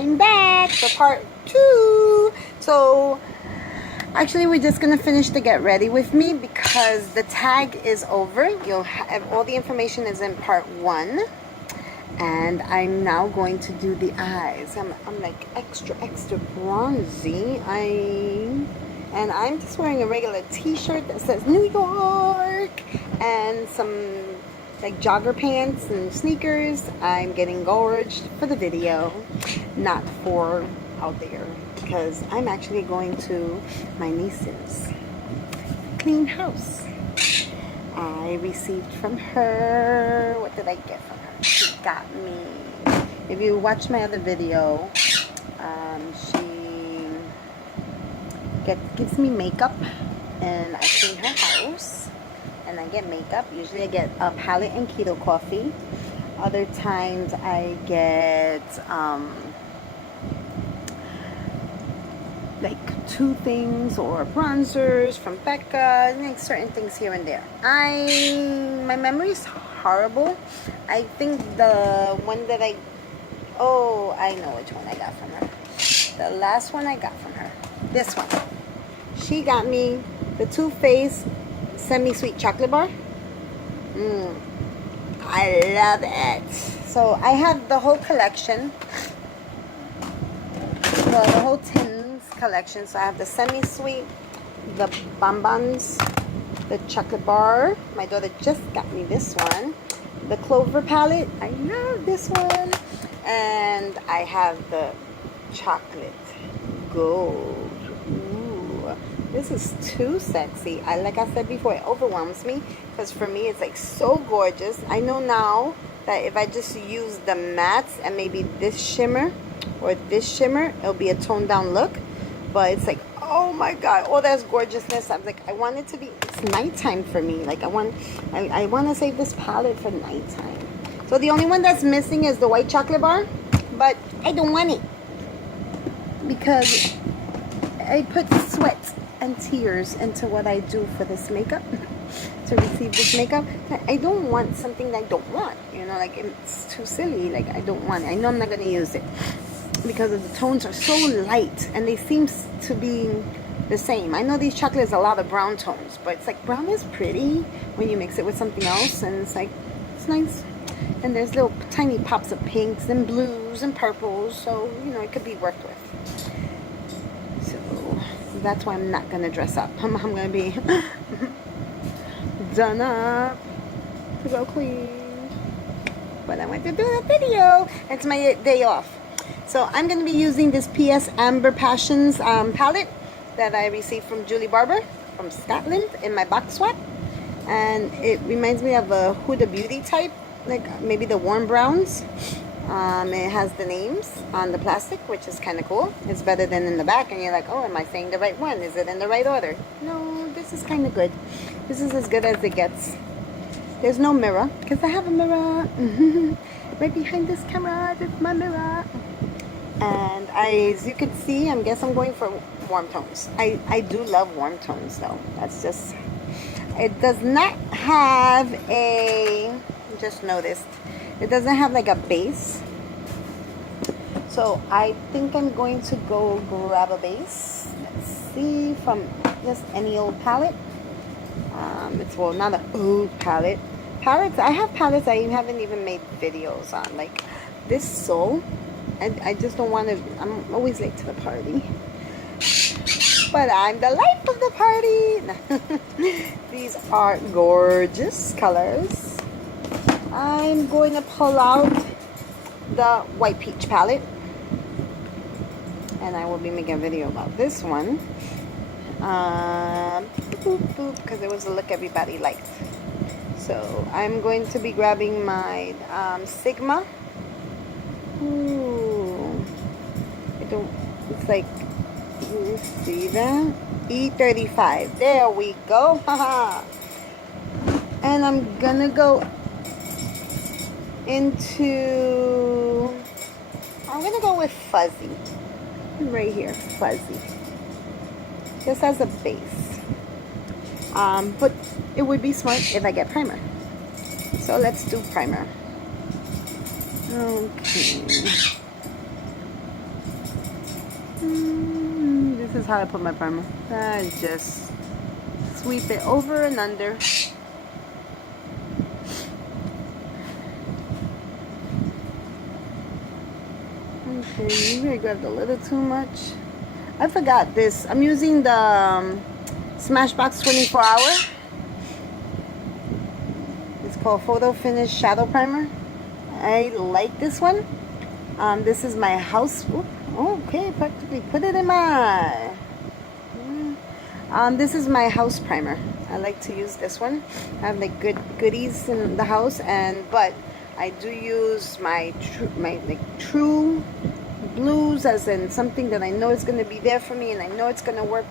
I'm back for part 2. So actually we're just gonna finish the get ready with me because the tag is over. You'll have all the information is in part 1, and I'm now going to do the eyes. I'm like extra bronzy. And I'm just wearing a regular t-shirt that says New York and some like jogger pants and sneakers. I'm getting gorged for the video, not for out there, because I'm actually going to my niece's clean house. I received from her, what did I get from her? She got me, if you watch my other video, she gives me makeup, and I clean her house and I get makeup. Usually I get a palette and keto coffee. Other times I get like 2 things or bronzers from Becca, like certain things here and there. My memory is horrible. I think the one that I know which one I got from her. The last one I got from her, this one. She got me the Too Faced semi-sweet chocolate bar. I love it. So I have the whole collection, well, the whole tins collection. So I have the semi-sweet, the bonbons, the chocolate bar. My daughter just got me this one. The Clover palette, I love this one. And I have the chocolate gold. Ooh, this is too sexy. Like I said before, it overwhelms me because for me it's like so gorgeous. I know now that if I just use the mattes and maybe this shimmer or this shimmer, it'll be a toned down look. But it's like, oh my god, all that's gorgeousness. I'm like, I want it to be, it's nighttime for me. Like I want to save this palette for nighttime. So the only one that's missing is the white chocolate bar, but I don't want it because I put sweat and tears into what I do for this makeup, to receive this makeup. I don't want something that I don't want, you know, like it's too silly. Like I don't want it. I know I'm not going to use it because of the tones are so light and they seem to be the same. I know these chocolates a lot of brown tones, but it's like brown is pretty when you mix it with something else, and it's like, it's nice. And there's little tiny pops of pinks and blues and purples, so you know it could be worked with. So that's why I'm not gonna dress up. I'm gonna be done up to go clean. But I went to do a video. It's my day off, so I'm gonna be using this PS Amber Passions palette that I received from Julie Barbour from Scotland in my box swap, and it reminds me of a Huda Beauty type, like maybe the warm browns. It has the names on the plastic, which is kind of cool. It's better than in the back and you're like, oh, am I saying the right one? Is it in the right order? No, this is kind of good. This is as good as it gets. There's no mirror because I have a mirror right behind this camera. There's my mirror, and as you can see, I guess I'm going for warm tones. I do love warm tones though. That's just, it does not have a, just noticed, it doesn't have like a base. So I think I'm going to go grab a base. Let's see, from just any old palette. It's, well, not an old palette. Palettes, I have palettes I haven't even made videos on. Like this Soul, I just don't want to, I'm always late to the party. But I'm the life of the party. These are gorgeous colors. I'm going to pull out the White Peach palette, and I will be making a video about this one. Because it was a look everybody liked. So I'm going to be grabbing my Sigma. Ooh, it's like, you see that? E35. There we go. Haha. And I'm gonna go into, I'm gonna go with Fuzzy. Right here, Fuzzy. Just as a base. But it would be smart if I get primer. So let's do primer. Okay. This is how I put my primer. I just sweep it over and under. Okay, maybe I grabbed a little too much. I forgot this. I'm using the Smashbox 24 Hour. It's called Photo Finish Shadow Primer. I like this one. This is my house. Okay, practically put it in my. This is my house primer. I like to use this one. I have like good goodies in the house, but I do use my true blues, as in something that I know is going to be there for me and I know it's going to work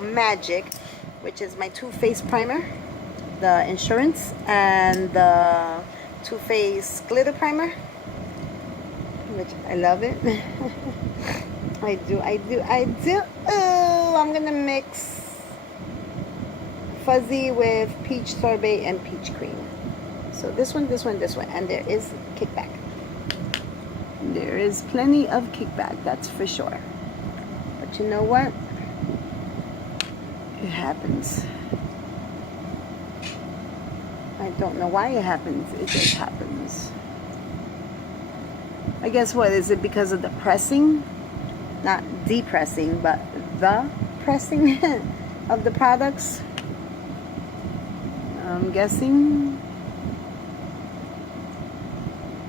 magic, which is my Too Faced primer, the Insurance, and the Too Faced glitter primer, which I love it. I do. Oh, I'm gonna mix fuzzy with peach sorbet and peach cream. So this one, and there is kickback. There is plenty of kickback, that's for sure. But you know what? It happens. I don't know why it happens. It just happens. I guess what is it, because of the pressing? Not depressing, but the pressing of the products. I'm guessing.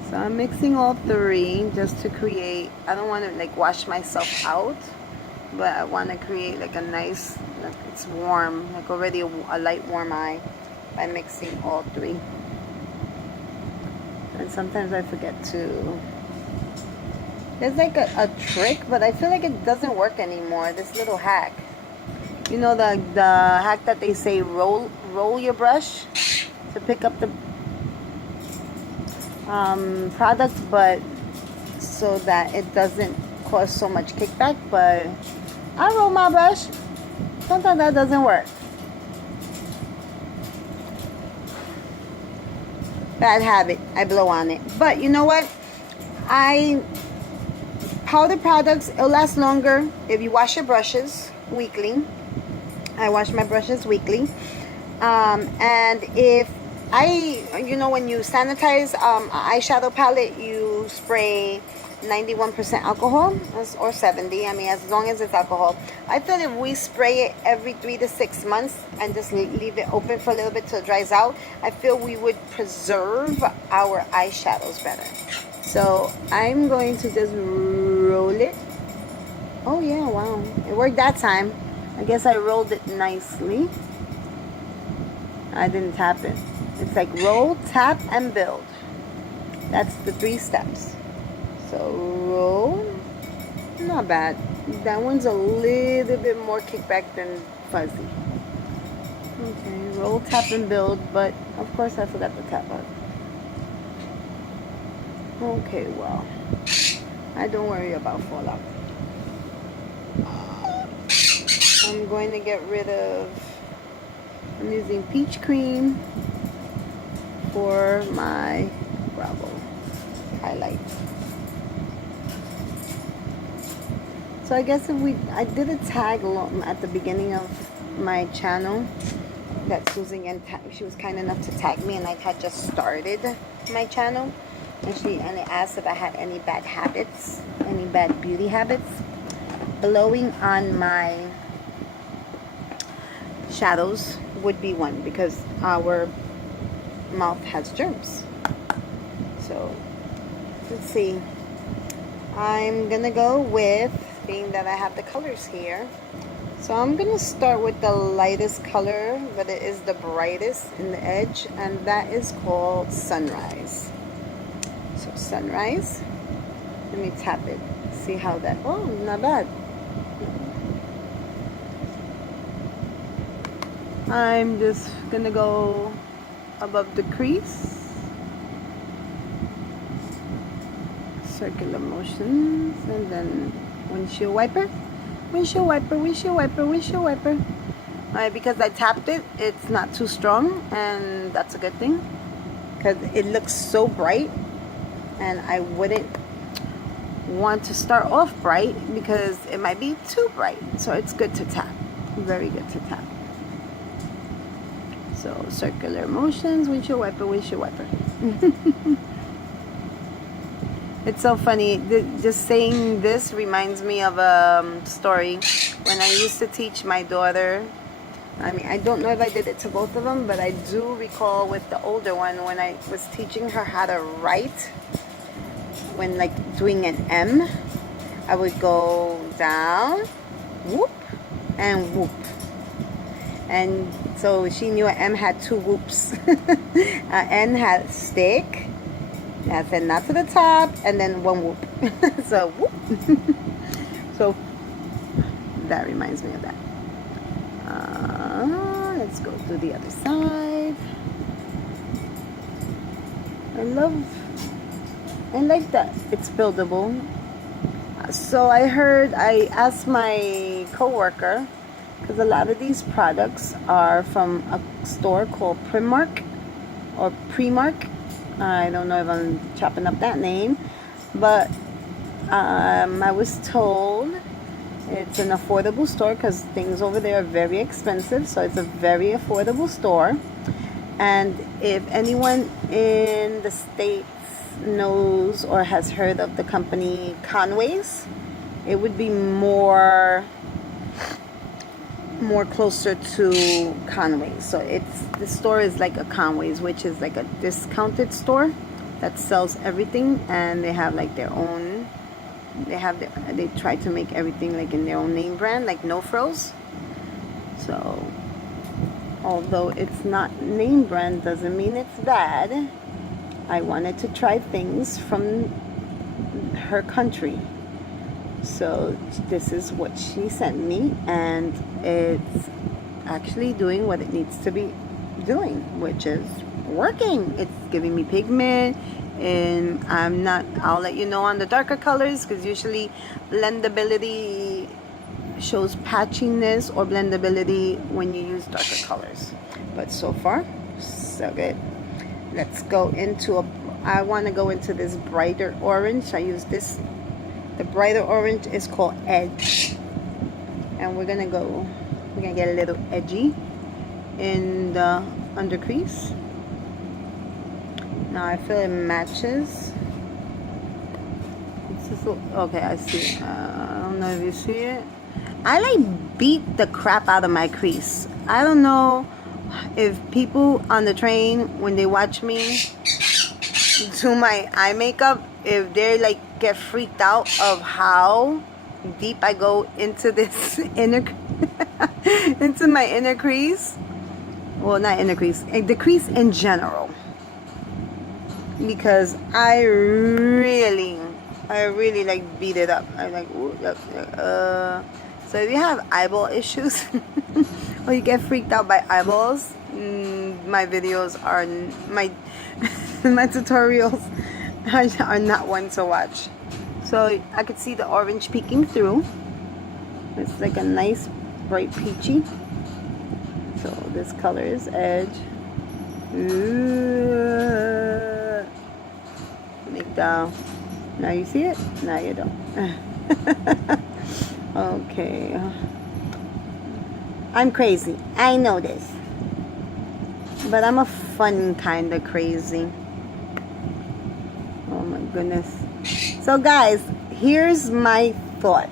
So I'm mixing all three just to create, I don't want to like wash myself out, but I want to create like a nice, like it's warm, like already a light warm eye by mixing all three. And sometimes I forget to. There's like a trick, but I feel like it doesn't work anymore. This little hack. You know the hack that they say roll your brush to pick up the product, but so that it doesn't cause so much kickback. But I roll my brush. Sometimes that doesn't work. Bad habit. I blow on it. But you know what? Powder products, it'll last longer if you wash your brushes weekly. I wash my brushes weekly. And if when you sanitize eyeshadow palette, you spray 91% alcohol or 70. I mean, as long as it's alcohol. I feel if we spray it every 3 to 6 months and just leave it open for a little bit till it dries out, I feel we would preserve our eyeshadows better. So I'm going to just roll it. Oh yeah, wow, it worked that time. I guess I rolled it nicely. I didn't tap it. It's like roll, tap, and build. That's the 3 steps. So roll, not bad. That one's a little bit more kickback than fuzzy. Okay, roll, tap, and build, but of course I forgot to tap out. Okay, well, I don't worry about fallout. I'm going to get rid of, I'm using peach cream for my brow highlight. So I guess I did a tag at the beginning of my channel that Susan, she was kind enough to tag me, and I had just started my channel. And it asked if I had any bad habits, any bad beauty habits. Blowing on my shadows would be one, because our mouth has germs. So let's see. I'm gonna go with, being that I have the colors here, so I'm gonna start with the lightest color, but it is the brightest in the edge, and that is called Sunrise. So Sunrise, let me tap it, see how that, oh, not bad. I'm just gonna go above the crease, circular motions, and then windshield wiper. Alright, because I tapped it, it's not too strong, and that's a good thing, because it looks so bright. And I wouldn't want to start off bright because it might be too bright. So it's good to tap. Very good to tap. So circular motions, windshield wiper, windshield wiper. It's so funny. Just saying this reminds me of a story when I used to teach my daughter. I mean, I don't know if I did it to both of them, but I do recall with the older one when I was teaching her how to write. When like doing an M, I would go down, whoop, and whoop. And so she knew an M had 2 whoops. An N had stick. I said not to the top, and then 1 whoop. So whoop. So that reminds me of that. Let's go to the other side. I like that it's buildable. So I asked my coworker, because a lot of these products are from a store called Primark or Primark. I don't know if I'm chopping up that name, but I was told it's an affordable store because things over there are very expensive. So it's a very affordable store. And if anyone in the States knows or has heard of the company Conway's, it would be more closer to Conway's. So the store is like a Conway's, which is like a discounted store that sells everything, and they have like their own. They try to make everything like in their own name brand, like no frills. So although it's not name brand doesn't mean it's bad. I wanted to try things from her country. So this is what she sent me, and it's actually doing what it needs to be doing, which is working. It's giving me pigment, and I'll let you know on the darker colors, because usually blendability shows patchiness or blendability when you use darker colors. But so far, so good. Let's go into I want to go into this brighter orange. I use this. The brighter orange is called Edge, and we're gonna get a little edgy in the under crease. Now I feel it matches. Okay, I see. I don't know if you see it. I like beat the crap out of my crease. I don't know if people on the train, when they watch me do my eye makeup, if they like get freaked out of how deep I go into this into my inner crease. Well, not inner crease, the crease in general, because I really like beat it up. I like so if you have eyeball issues or you get freaked out by eyeballs, my videos are my tutorials are not one to watch. So I could see the orange peeking through. It's like a nice bright peachy. So this color is Edge. Make down. Now you see it? Now you don't. Okay. I'm crazy. I know this. But I'm a fun kind of crazy. Oh my goodness. So guys, here's my thought.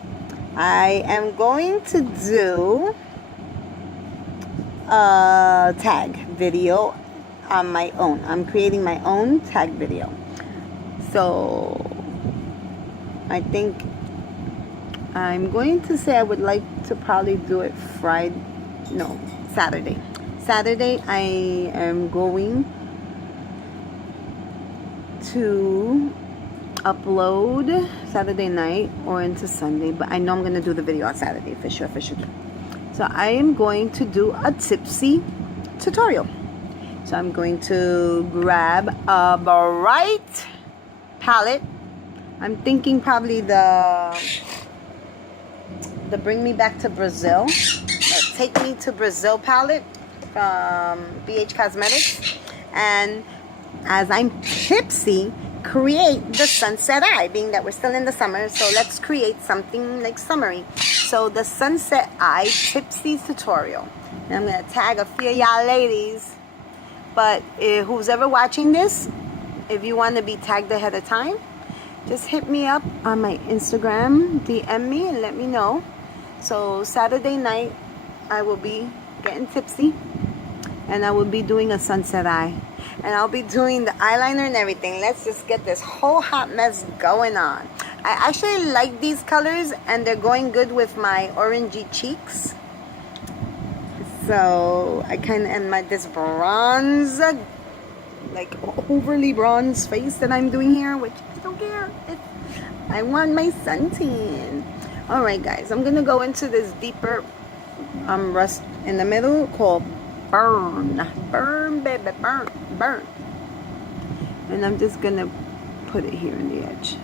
I am going to do a tag video on my own. I'm creating my own tag video. So I think I'm going to say I would like to probably do it Saturday. Saturday I am going to upload Saturday night or into Sunday, but I know I'm going to do the video on Saturday for sure. So I am going to do a tipsy tutorial. So I'm going to grab a bright palette. I'm thinking probably the Bring Me Back to Brazil, Take Me to Brazil palette from BH Cosmetics. And as I'm tipsy, create the sunset eye, being that we're still in the summer. So let's create something like summery. So the sunset eye tipsy tutorial. And I'm going to tag a few of y'all ladies. But who's ever watching this, if you want to be tagged ahead of time, just hit me up on my Instagram, DM me and let me know. So Saturday night, I will be getting tipsy and I will be doing a sunset eye. And I'll be doing the eyeliner and everything. Let's just get this whole hot mess going on. I actually like these colors and they're going good with my orangey cheeks. So I kind of am this bronze, like overly bronze face that I'm doing here, which I don't care. I want my suntan. Alright guys, I'm going to go into this deeper rust in the middle called Burn. Burn, baby, burn, burn. And I'm just going to put it here in the edge.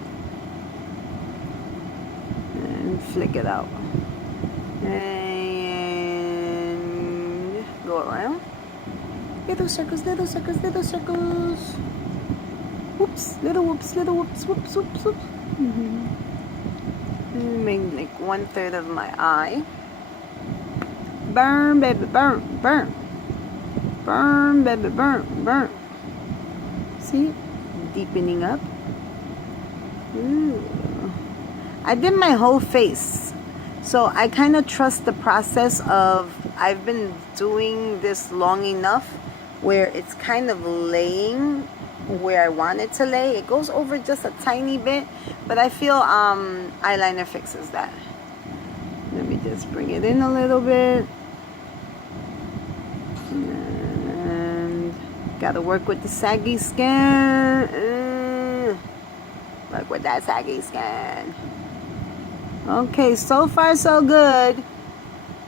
And flick it out. And go around. Little circles, little circles, little circles. Whoops, little whoops, little whoops, whoops, whoops, whoops. Make like 1/3 of my eye. Burn, baby, burn, burn. Burn, baby, burn, burn. See? Deepening up. Ooh. I did my whole face. So I kind of trust the process of, I've been doing this long enough where it's kind of laying where I want it to lay. It goes over just a tiny bit, but I feel eyeliner fixes that. Let me just bring it in a little bit. And gotta work with the saggy skin. Work with that saggy skin. Okay, so far so good.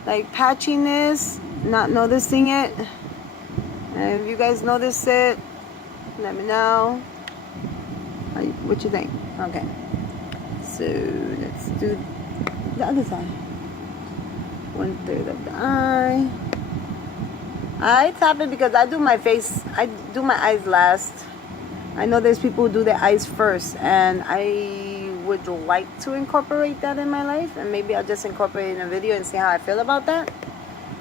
Like patchiness, not noticing it. And if you guys notice it, let me know. What you think? Okay. So let's do the other side. 1/3 of the eye. I tap it because I do my face, I do my eyes last. I know there's people who do their eyes first, and I would like to incorporate that in my life, and maybe I'll just incorporate it in a video and see how I feel about that.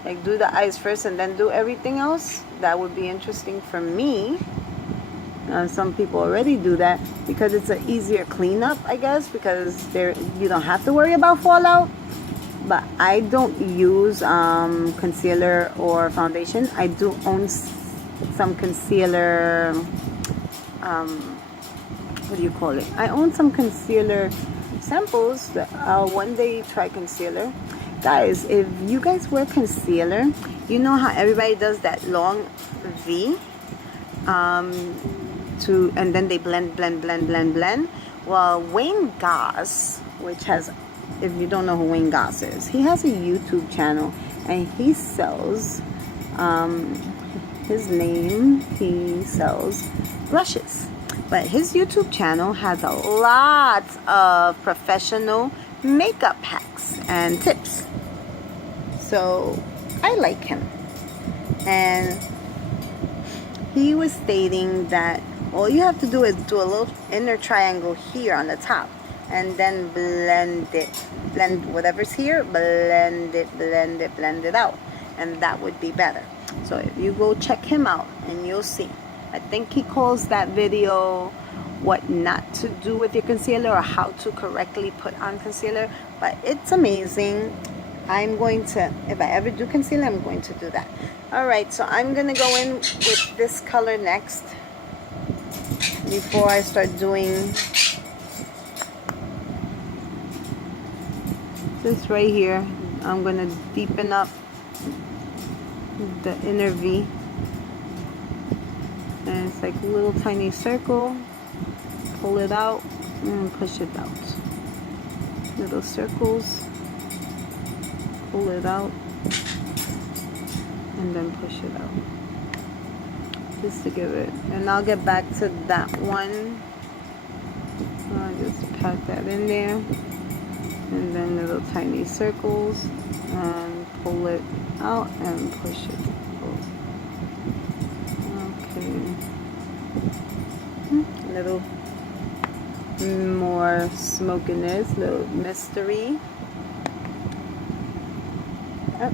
Like do the eyes first and then do everything else. That would be interesting for me. Some people already do that because it's an easier cleanup, I guess, because you don't have to worry about fallout. But I don't use concealer or foundation. I do own some concealer, what do you call it? I own some concealer samples that I'll one day try concealer. Guys, if you guys wear concealer, you know how everybody does that long V? And then they blend. Well, Wayne Goss, which has, if you don't know who Wayne Goss is, he has a YouTube channel and he sells, he sells brushes. But his YouTube channel has a lot of professional makeup hacks and tips. So I like him. And he was stating that all you have to do is do a little inner triangle here on the top and then blend it. Blend whatever's here, blend it out. And that would be better. So if you go check him out and you'll see. I think he calls that video what not to do with your concealer or how to correctly put on concealer. But it's amazing. I'm going to, if I ever do concealer, I'm going to do that. Alright, so I'm going to go in with this color next. Before I start doing this right here, I'm going to deepen up the inner V. And it's like a little tiny circle. Pull it out and push it out. Little circles. Pull it out and then push it out. Just to give it, and I'll get back to that one. I'll just pat that in there, and then little tiny circles, and pull it out and push it. Okay. Little more smokiness, little mystery.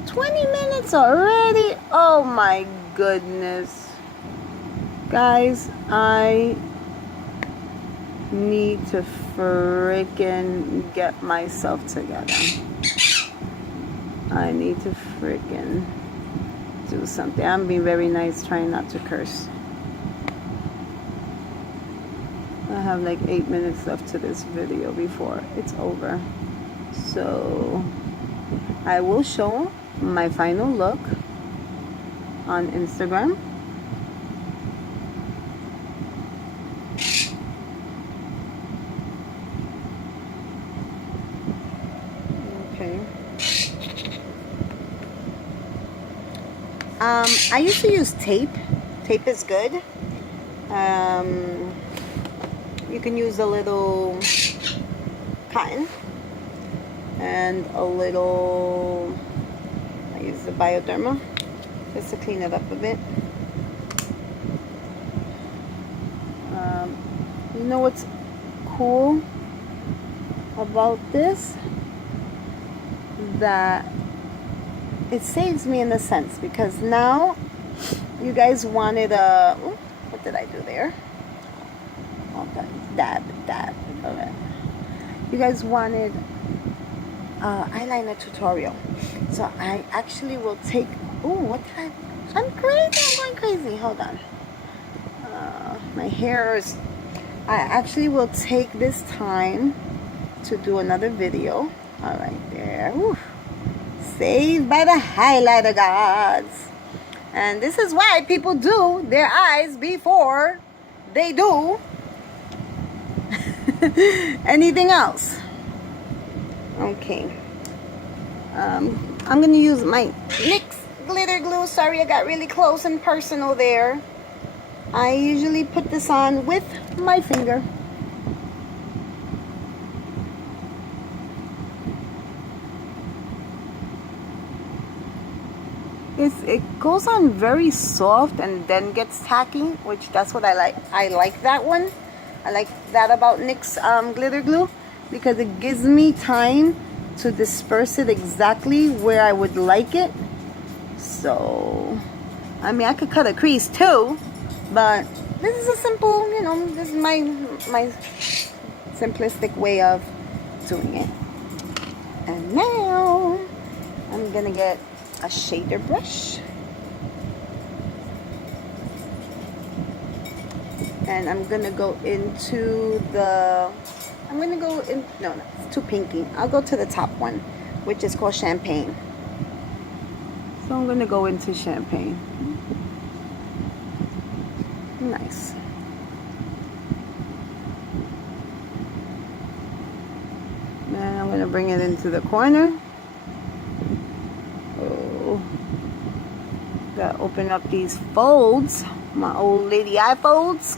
20 minutes already. Oh my goodness, guys, I need to freaking get myself together. I need to freaking do something. I'm being very nice, trying not to curse. I have like 8 minutes left to this video before it's over. So I will show my final look on Instagram. Okay. I used to use tape. Tape is good. You can use a little cotton and a little, I use the Bioderma just to clean it up a bit. You know what's cool about this? That it saves me in a sense, because now you guys wanted a, ooh, what did I do there? Okay, dab. Okay. You guys wanted eyeliner tutorial, so I actually will take. Oh, what did I? I'm crazy. I'm going crazy. Hold on. My hair is. I actually will take this time to do another video. All right, there. Whew. Saved by the highlighter gods. And this is why people do their eyes before they do anything else. Okay. I'm going to use my NYX glitter glue. Sorry, I got really close and personal there. I usually put this on with my finger. It goes on very soft and then gets tacky, which that's what I like. I like that one. I like that about NYX glitter glue, because it gives me time to disperse it exactly where I would like it. So, I mean, I could cut a crease too, but this is a simple, you know, this is my simplistic way of doing it. And now I'm gonna get a shader brush, and I'm gonna go into the, no, it's too pinky. I'll go to the top one, which is called Champagne. So I'm gonna go into Champagne. Nice. And I'm gonna bring it into the corner. Gotta open up these folds, my old lady eye folds.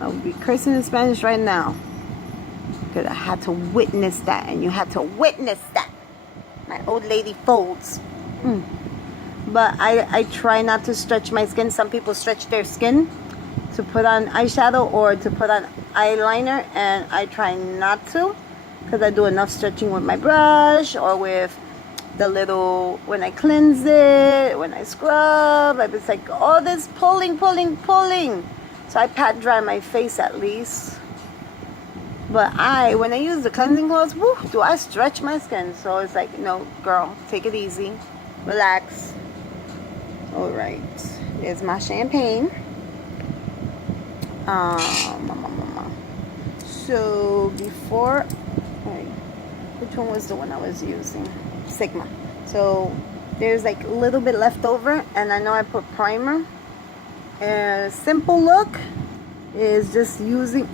I would be cursing in Spanish right now, because I had to witness that, and you had to witness that. My old lady folds. But I try not to stretch my skin. Some people stretch their skin to put on eyeshadow or to put on eyeliner, and I try not to, because I do enough stretching with my brush or with the little, when I cleanse it, when I scrub. It's like all this pulling. So I pat dry my face at least. But when I use the cleansing cloths, woo, do I stretch my skin. So it's like, no, girl, take it easy, relax. All right, there's my Champagne. So before, which one was the one I was using? Sigma. So there's like a little bit left over, and I know I put primer. A simple look is just using,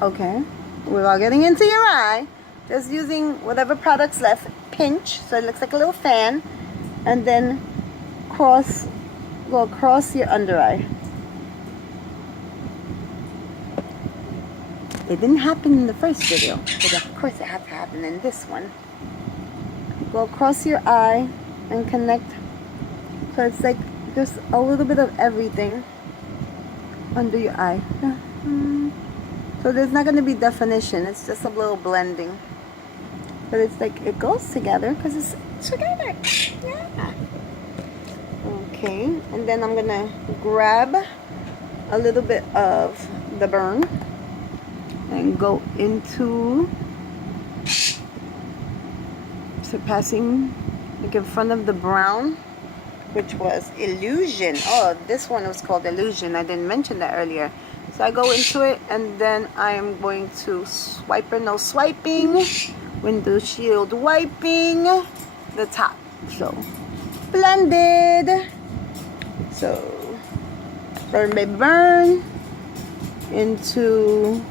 okay, without getting into your eye, just using whatever products left, pinch so it looks like a little fan, and then go across your under eye. It didn't happen in the first video, but of course it had to happen in this one. Go across your eye and connect, so it's like just a little bit of everything under your eye. So So there's not going to be definition. It's just a little blending. But it's like, it goes together because it's together. Yeah. Okay. And then I'm going to grab a little bit of the burn and go into surpassing, like in front of the brown, which was Illusion. Oh, this one was called Illusion. I didn't mention that earlier. So I go into it, and then I'm going to swiper, no swiping, window shield wiping the top. So blended. So burn by burn into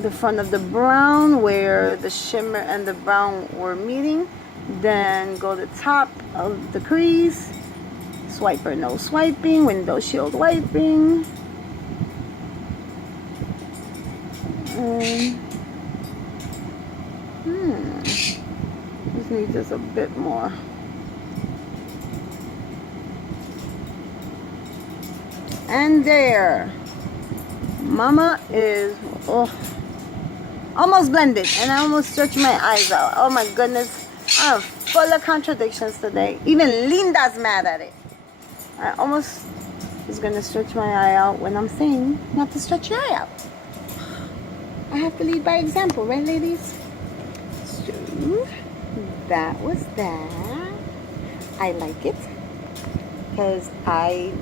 the front of the brown where the shimmer and the brown were meeting. Then go to the top of the crease, swiper, no swiping, window shield wiping, and this needs just a bit more. And there, mama is almost blended, and I almost stretched my eyes out. Oh my goodness, I'm full of contradictions today. Even Linda's mad at it. I almost was gonna stretch my eye out when I'm saying not to stretch your eye out. I have to lead by example, right, ladies? So that was that. I like it because I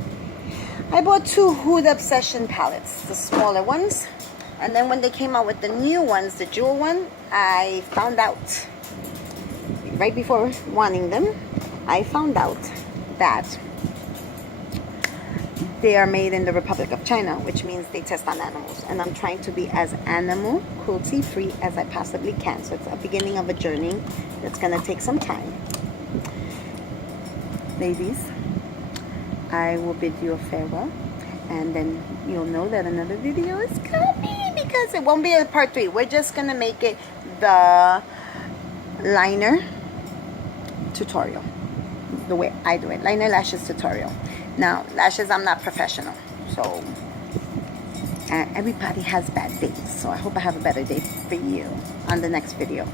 bought 2 Hood Obsession palettes, the smaller ones, and then when they came out with the new ones, the jewel one, I found out right before wanting them, I found out that they are made in the Republic of China, which means they test on animals, and I'm trying to be as animal cruelty free as I possibly can. So it's a beginning of a journey that's gonna take some time. Ladies, I will bid you a farewell, and then you'll know that another video is coming, because it won't be a part 3. We're just gonna make it the liner tutorial, the way I do it, liner lashes tutorial. Now, lashes, I'm not professional, so everybody has bad days, so I hope I have a better day for you on the next video.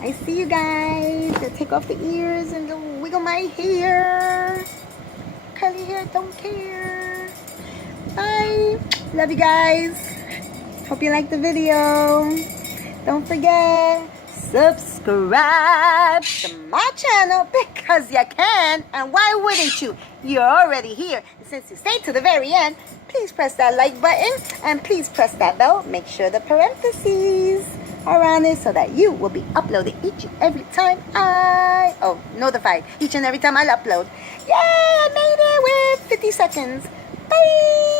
I see you guys. Gonna take off the ears and go wiggle my hair. Curly hair, don't care. Bye. Love you guys. Hope you liked the video. Don't forget, subscribe to my channel because you can, and why wouldn't you? You're already here. And since you stayed to the very end, please press that like button and please press that bell. Make sure the parentheses are on it so that you will be uploaded each and every time notified each and every time I'll upload. Yay, I made it with 50 seconds. Bye.